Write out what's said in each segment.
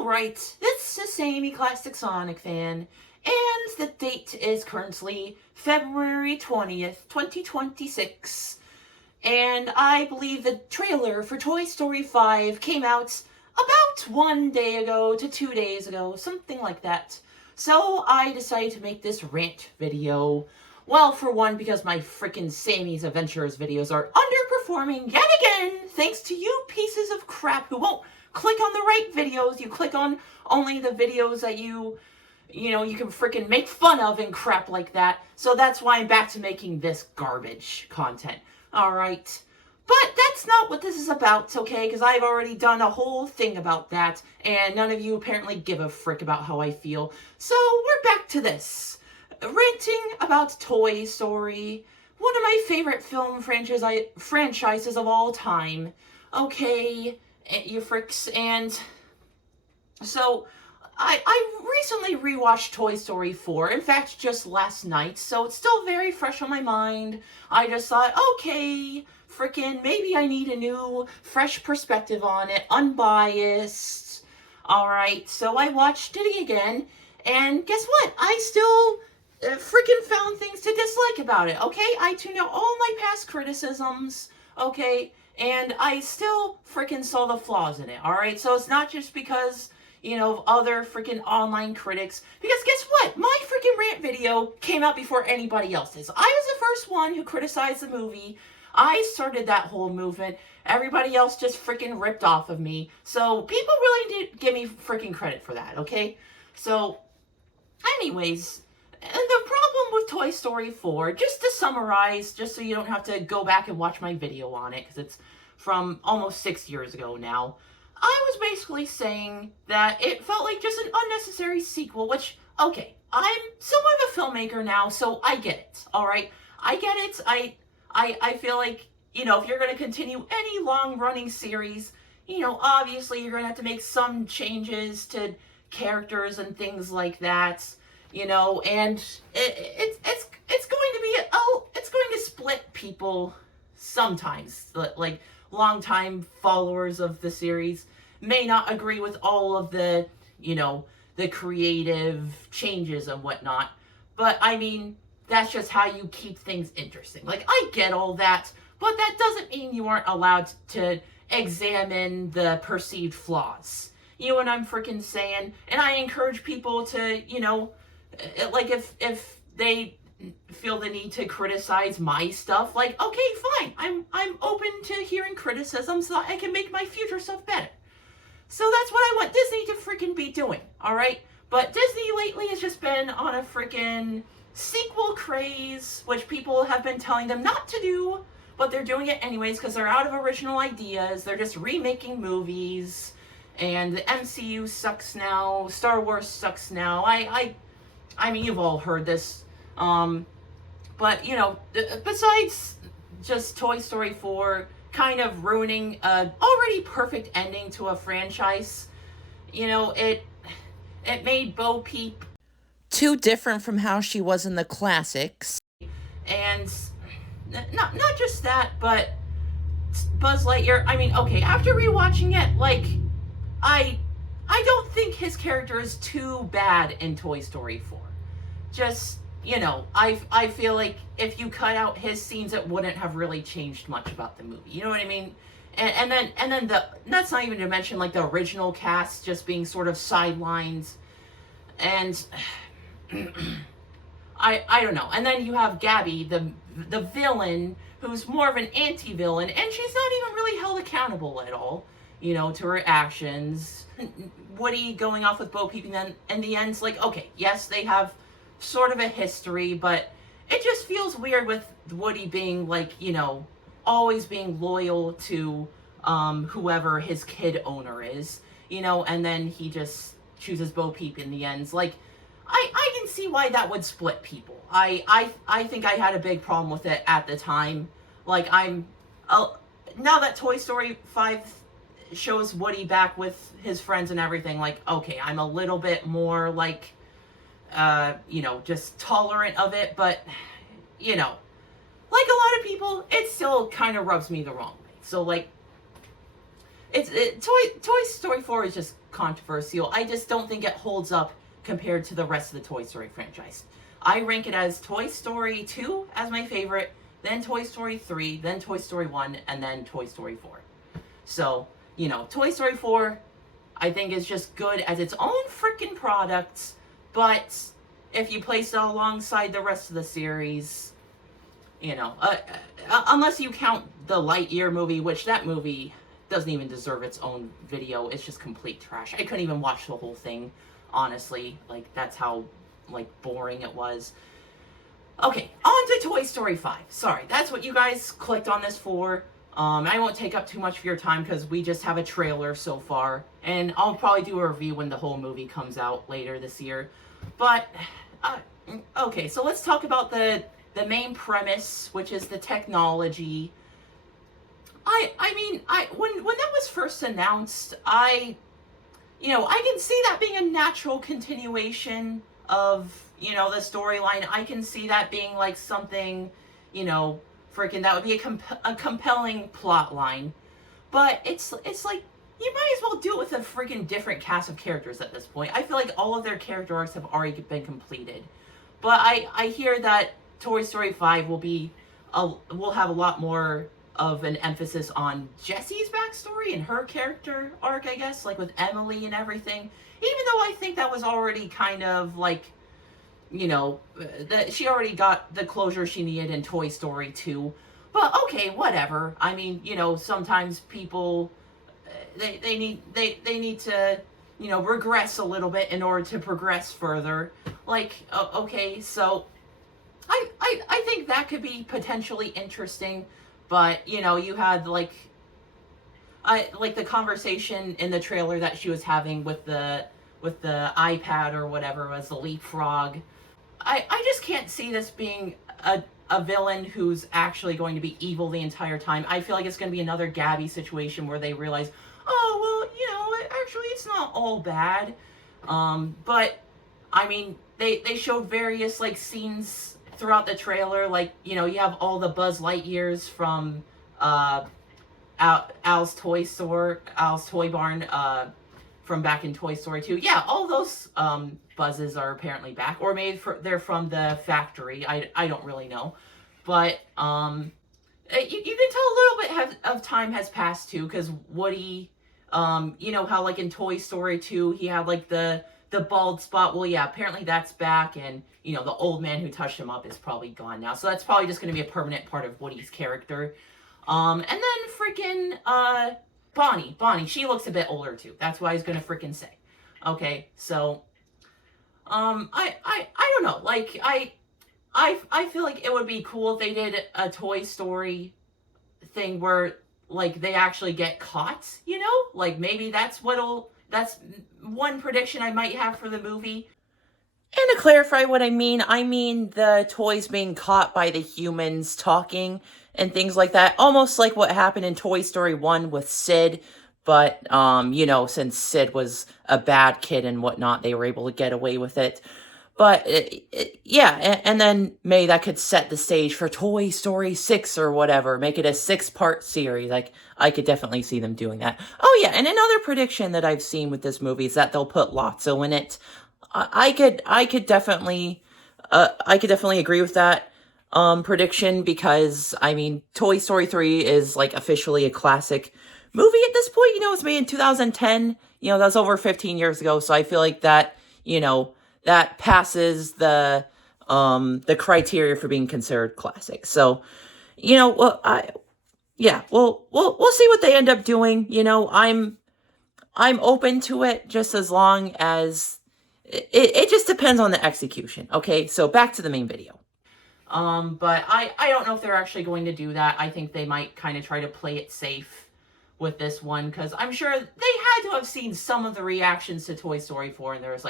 Alright, this is Amy, Classic Sonic fan, and the date is currently February 20th, 2026, and I believe the trailer for Toy Story 5 came out about 1 day ago to 2 days ago, something like that. So I decided to make this rant video. Well, for one, because my frickin' Sammy's Adventures videos are underperforming yet again, thanks to you pieces of crap who won't click on the right videos. You click on only the videos that you can frickin' make fun of and crap like that. So that's why I'm back to making this garbage content. Alright. But that's not what this is about, okay? Because I've already done a whole thing about that, and none of you apparently give a frick about how I feel. So we're back to this. Ranting about Toy Story, one of my favorite film franchises of all time. Okay, you fricks, and so I recently rewatched Toy Story 4, in fact, just last night, so it's still very fresh on my mind. I just thought, okay, frickin' maybe I need a new, fresh perspective on it, unbiased. Alright, so I watched it again, and guess what? I still frickin' found things to dislike about it, okay? I tuned out all my past criticisms, okay? And I still frickin' saw the flaws in it, alright? So it's not just because, of other frickin' online critics. Because guess what? My frickin' rant video came out before anybody else's. I was the first one who criticized the movie. I started that whole movement. Everybody else just frickin' ripped off of me. So people really did give me frickin' credit for that, okay? So, anyways, and the problem with Toy Story 4, just to summarize, just so you don't have to go back and watch my video on it, because it's from almost 6 years ago now, I was basically saying that it felt like just an unnecessary sequel, which, okay, I'm somewhat of a filmmaker now, so I get it, alright? I get it. I feel like, if you're going to continue any long-running series, obviously you're going to have to make some changes to characters and things like that. And it's going to be it's going to split people sometimes. Like longtime followers of the series may not agree with all of the the creative changes and whatnot. But I mean, that's just how you keep things interesting. Like, I get all that, but that doesn't mean you aren't allowed to examine the perceived flaws. You know what I'm freaking saying? And I encourage people to, like, if they feel the need to criticize my stuff, like, okay, fine. I'm open to hearing criticism so that I can make my future stuff better. So that's what I want Disney to freaking be doing, alright? But Disney lately has just been on a freaking sequel craze, which people have been telling them not to do, but they're doing it anyways because they're out of original ideas. They're just remaking movies, and the MCU sucks now. Star Wars sucks now. I mean, you've all heard this. But, besides just Toy Story 4 kind of ruining an already perfect ending to a franchise, it made Bo Peep too different from how she was in the classics. And not just that, but Buzz Lightyear, I mean, okay, after rewatching it, like, I don't think his character is too bad in Toy Story 4. Just, I feel like if you cut out his scenes, it wouldn't have really changed much about the movie. You know what I mean? And then that's not even to mention, like, the original cast just being sort of sidelined. And I don't know. And then you have Gabby, the villain, who's more of an anti-villain, and she's not even really held accountable at all, to her actions. Woody going off with Bo Peep, and then in the end's like, okay, yes, they have sort of a history, but it just feels weird with Woody being like, always being loyal to whoever his kid owner is, and then he just chooses Bo Peep in the end. Like, I can see why that would split people. I think I had a big problem with it at the time. Like, now that Toy Story 5 shows Woody back with his friends and everything, like, okay, I'm a little bit more, like, just tolerant of it, but, like a lot of people, it still kind of rubs me the wrong way. So, like, Toy Story 4 is just controversial. I just don't think it holds up compared to the rest of the Toy Story franchise. I rank it as Toy Story 2 as my favorite, then Toy Story 3, then Toy Story 1, and then Toy Story 4. So, Toy Story 4, I think is just good as its own freaking product, but if you place it alongside the rest of the series, unless you count the Lightyear movie, which that movie doesn't even deserve its own video. It's just complete trash. I couldn't even watch the whole thing, honestly. Like, that's how, boring it was. Okay, on to Toy Story 5. Sorry, that's what you guys clicked on this for. I won't take up too much of your time because we just have a trailer so far. And I'll probably do a review when the whole movie comes out later this year. But, okay, so let's talk about the main premise, which is the technology. When that was first announced, I can see that being a natural continuation of, the storyline. I can see that being like something, that would be a compelling plot line. But it's like, you might as well do it with a freaking different cast of characters at this point. I feel like all of their character arcs have already been completed. But I hear that Toy Story 5 will have a lot more of an emphasis on Jessie's backstory and her character arc, I guess, like with Emily and everything. Even though I think that was already kind of like, that she already got the closure she needed in Toy Story 2. But okay, whatever. I mean, sometimes people they need to regress a little bit in order to progress further. Like, okay, so I think that could be potentially interesting. But, you had, like the conversation in the trailer that she was having with the iPad or whatever was the leapfrog. I just can't see this being a villain who's actually going to be evil the entire time. I feel like it's going to be another Gabby situation where they realize, oh, well, actually it's not all bad. But, I mean, they showed various, scenes throughout the trailer, you have all the Buzz Lightyears from Al's Toy Store, Al's Toy Barn, from back in Toy Story 2. Yeah, all those Buzzes are apparently back, or maybe they're from the factory. I don't really know, but you can tell a little bit of time has passed too, because Woody, how in Toy Story 2 he had the bald spot. Well, yeah, apparently that's back, and the old man who touched him up is probably gone now. So that's probably just going to be a permanent part of Woody's character. And then freaking Bonnie, she looks a bit older too. That's what I was going to freaking say. Okay, so I don't know. I feel like it would be cool if they did a Toy Story thing where they actually get caught, maybe that's one prediction I might have for the movie. And to clarify what I mean the toys being caught by the humans talking and things like that. Almost like what happened in Toy Story 1 with Sid. But, since Sid was a bad kid and whatnot, they were able to get away with it. But, yeah, and then maybe that could set the stage for Toy Story 6 or whatever. Make it a 6-part series. I could definitely see them doing that. Oh, yeah, and another prediction that I've seen with this movie is that they'll put Lotso in it. I could definitely agree with that prediction, because, I mean, Toy Story 3 is, officially a classic movie at this point. It was made in 2010. That's over 15 years ago, so I feel like that, that passes the criteria for being considered classic. So, we'll see what they end up doing. I'm open to it, just as long as it just depends on the execution. Okay, so back to the main video. But I don't know if they're actually going to do that. I think they might kind of try to play it safe with this one, because I'm sure they had to have seen some of the reactions to Toy Story 4, and there was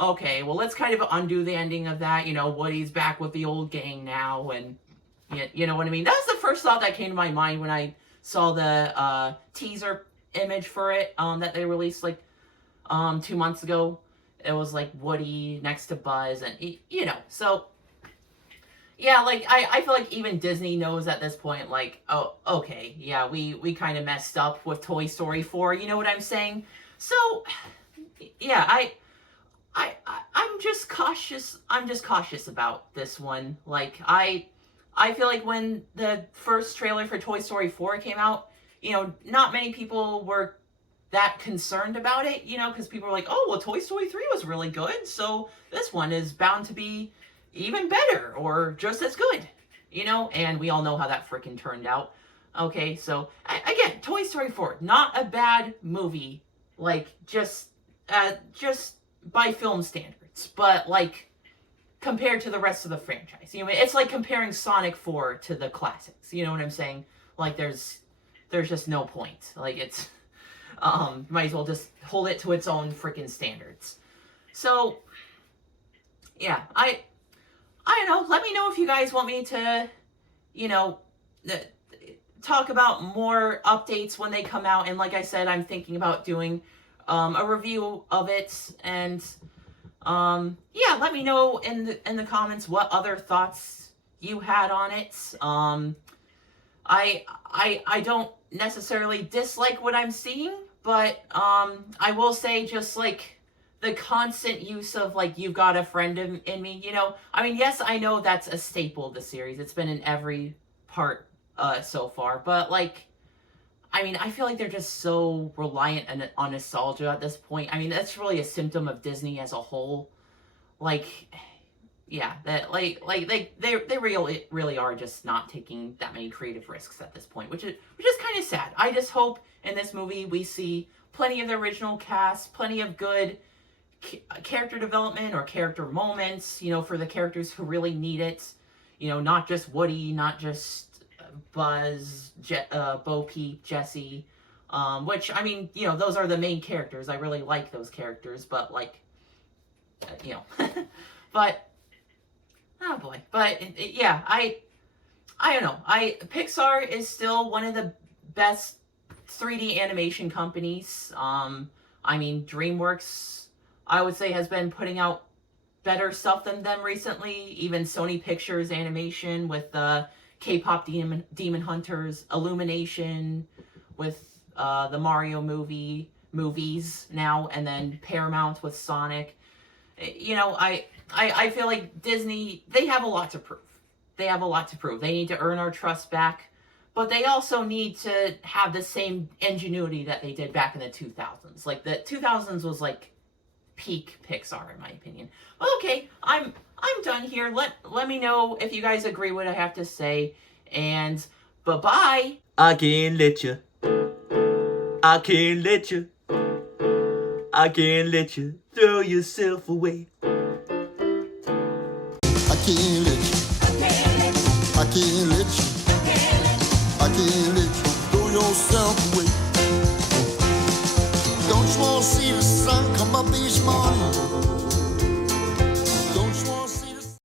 okay, well, let's kind of undo the ending of that. Woody's back with the old gang now, and you know what I mean? That was the first thought that came to my mind when I saw the teaser image for it that they released 2 months ago. It was Woody next to Buzz, and so yeah, like I feel like even Disney knows at this point, like, oh, okay, yeah, we kind of messed up with Toy Story 4. You know what I'm saying? So, yeah, I'm just cautious. I'm just cautious about this one. Like, I feel like when the first trailer for Toy Story 4 came out, not many people were that concerned about it, because people were like, oh, well, Toy Story 3 was really good, so this one is bound to be even better or just as good, and we all know how that freaking turned out. Okay, so again, Toy Story 4, not a bad movie, like just by film standards, but like compared to the rest of the franchise, it's like comparing Sonic 4 to the classics. You know what I'm saying? Like there's just no point. Like it's might as well just hold it to its own freaking standards. So yeah, I don't know. Let me know if you guys want me to, talk about more updates when they come out. And like I said, I'm thinking about doing a review of it. And yeah, let me know in the comments what other thoughts you had on it. I don't necessarily dislike what I'm seeing, but I will say just like the constant use of like you've got a friend in me, I mean, yes, I know that's a staple of the series. It's been in every part so far, but like I mean, I feel like they're just so reliant on nostalgia at this point. I mean, that's really a symptom of Disney as a whole. Like, yeah, that they really are just not taking that many creative risks at this point, which is kind of sad. I just hope in this movie we see plenty of the original cast, plenty of good character development or character moments, for the characters who really need it. Not just Woody, not just Buzz, Bo Peep, Jessie, which, I mean, those are the main characters. I really like those characters, but, like, but, oh boy, but, yeah, I don't know, Pixar is still one of the best 3D animation companies. I mean, DreamWorks, I would say, has been putting out better stuff than them recently. Even Sony Pictures Animation with K-pop Demon Hunters, Illumination with the Mario movies now, and then Paramount with Sonic. I feel like Disney, they have a lot to prove. They need to earn our trust back, but they also need to have the same ingenuity that they did back in the 2000s. Like the 2000s was like peak Pixar, in my opinion. Okay, I'm done here. Let me know if you guys agree what I have to say, and bye-bye. I can't let you. I can't let you. I can't let you throw yourself away. I can't let you. I can't let you. I can't let you throw yourself away. Don't you want to see the sun come up each morning?